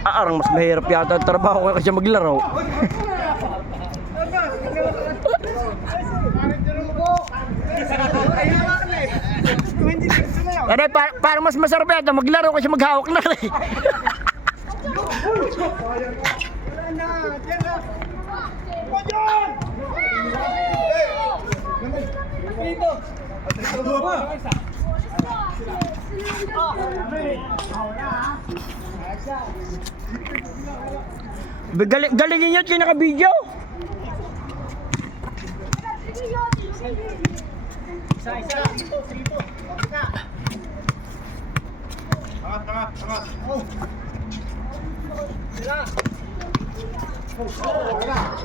Arang mas mahirap yata ang trabaho ko kasi maglaro. Aray, parang mas masarap yata maglaro kasi maghawak na rin. Galingin nyo at kayo naka-video.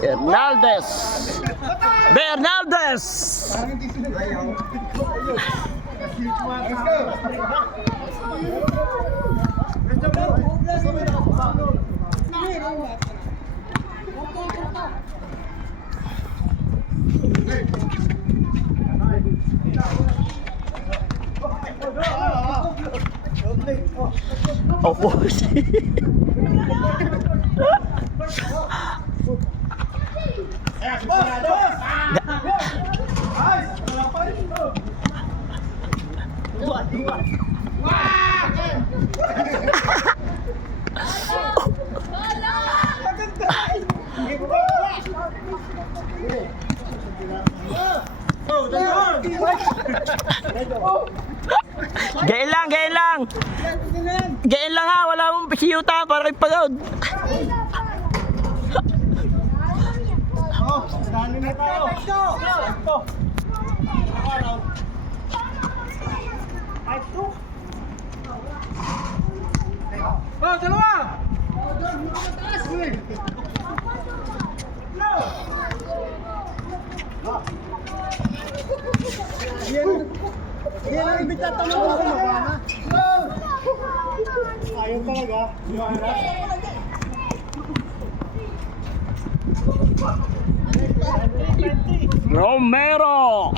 Bernaldez. Bernaldez. Opo. Gain lang, gain lang. Gain lang ha, wala mong pisiyuta para kay pagod. Dali na tayo. Oh, dalawa! Yan ang ibig tatanong ko kung magana. Ayaw talaga. Romero.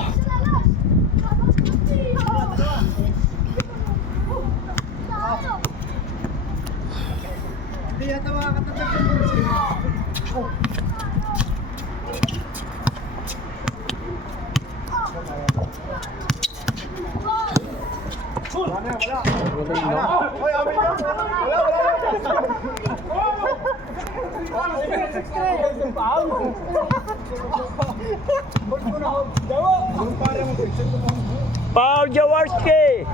Hindi yata makakatagdag. Paul Jaworski.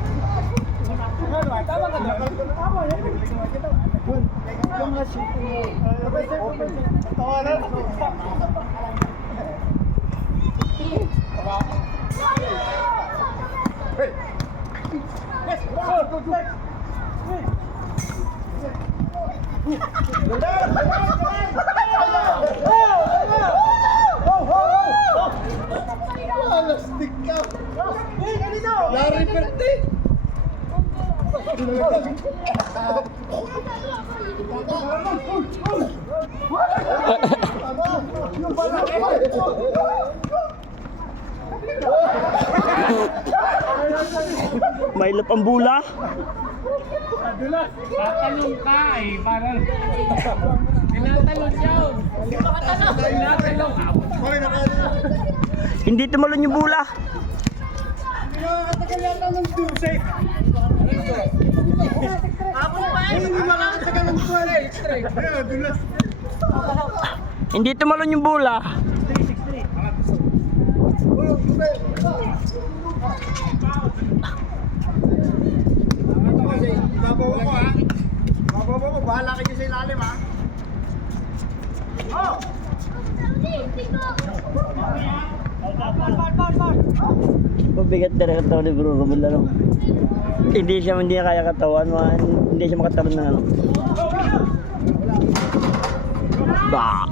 Larry Perti. May lapang bula. Tatanong ka eh, parang tinatanong siya. Tinatanong ako. Hindi tumalon yung bula. Nakakatagal yata ng 2 Ako pa eh, hindi makakatagal ng 12 straight. Ayun, dulas. Hindi tumalon yung bula. Babaw ako ha. Babaw ako, bahala kayo sa ilalim ha. Oh! Mabigat na rin katawan ni Bro Romel, ano? Hindi niya kaya katawan, hindi siya makatalon ng ano. Ba!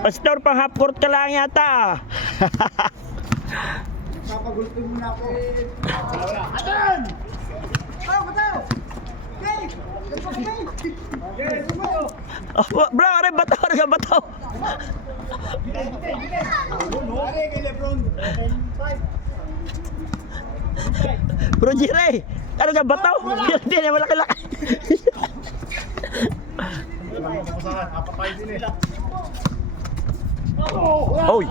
Pastor, pang half court ka lang yata. Papagulpin mo na ako. Atan! Tayo! Oh, bro, are bataw, are bataw. Bro, Jire, ano ka bataw? Hindi na malaki-laki. Oy.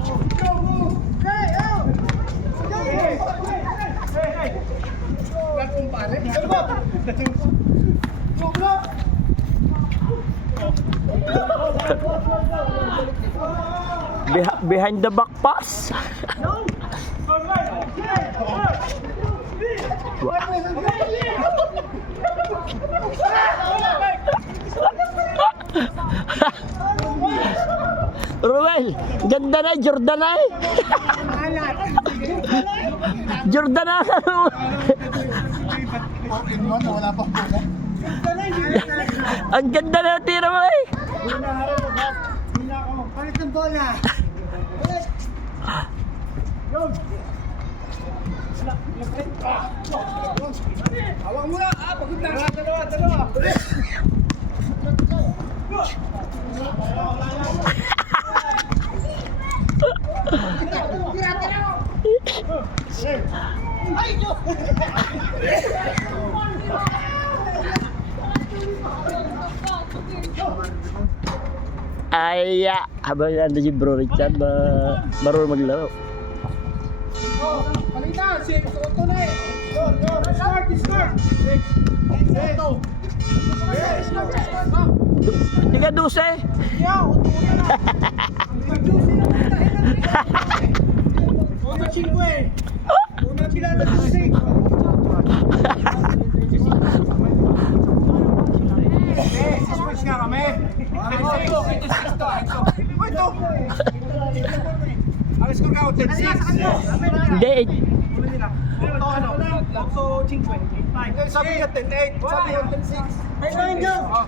Behind the back pass. Ruel, ganda na, Jordan na eh. Jordan na. Ang ganda na tira mo eh. Palit ng bola. Hawak mo na. Pagod na. Dalawa. Ay, habang nandun si Bro Richard, marunong maglaro. Palita, si Soto na eh. Start. Hindi ka duse. Una 5 eh. Una pilala 6. Switch nga kami. Ito. Ang score ka 10-6. Hindi, Sabi niya 10-8. Sabi niya 10-6. May line daw.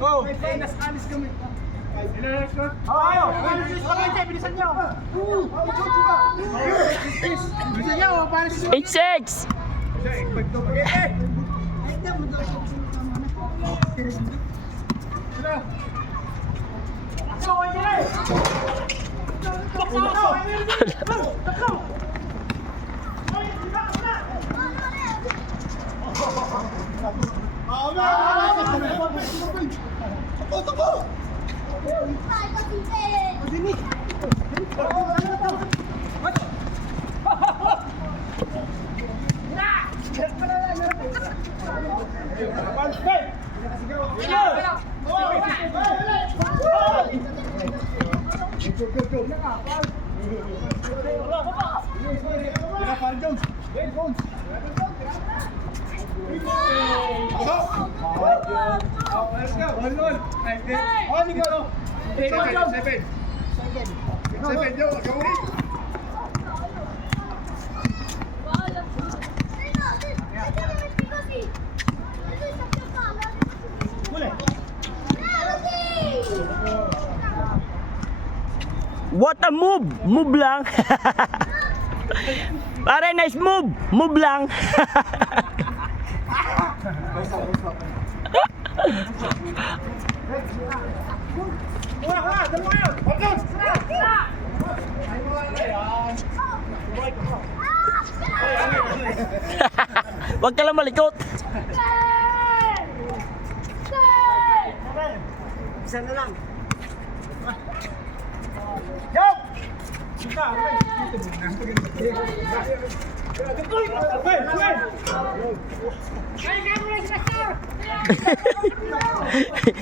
Go. Alis kami. Bilisan niyo. Bilisan niyo. 8-6. What a move! Move lang. Pare, nice move! Move lang. Huwag ka lang malikot. Isa na lang.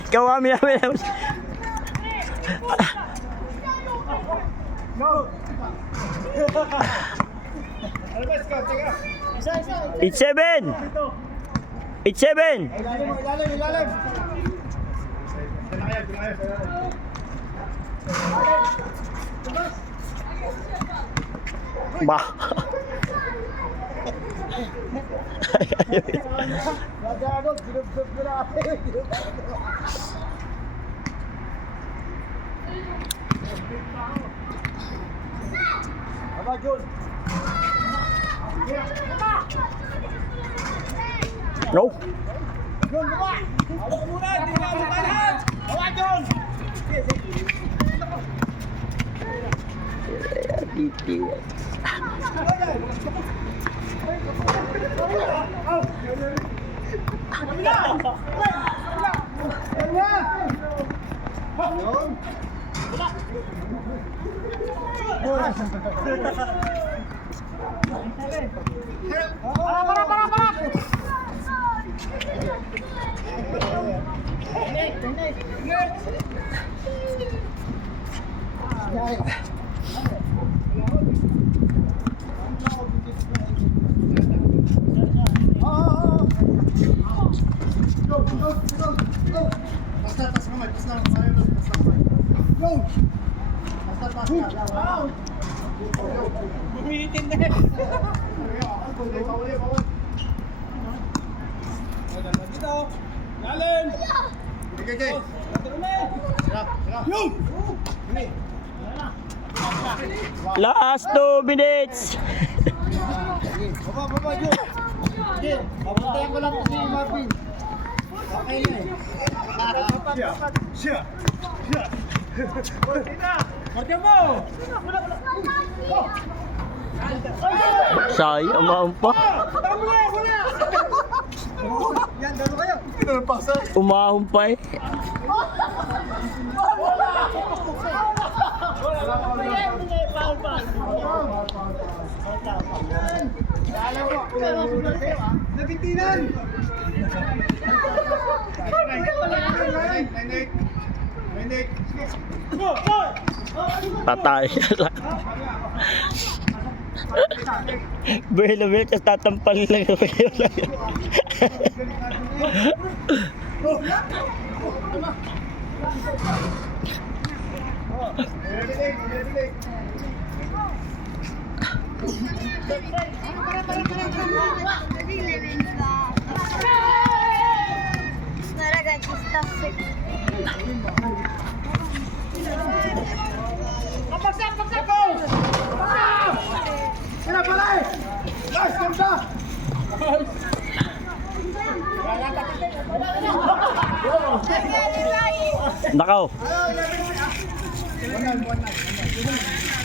Kawami namin. It's 7. It's 7. Ilalim. Bah. No. John, baba! Hawak muna! Hindi ka makahan! Hawak, John! Titiwas. Bumitin na eh. Dito. Galing. Okay. Yung. Last 2 minutes. Baba, John. Sige, papuntayan ko lang po si Marvin. Okay na eh. Siya. Martian mo! Sayang, umahon pa. Wala! Yan, dalo kayo. Umahon pa eh. Nabintinan! Patay lang. Belo, kasi tatampal lang ako yun lang. Sila pala eh! Guys, ganda! Nakaw. Ayaw, 11.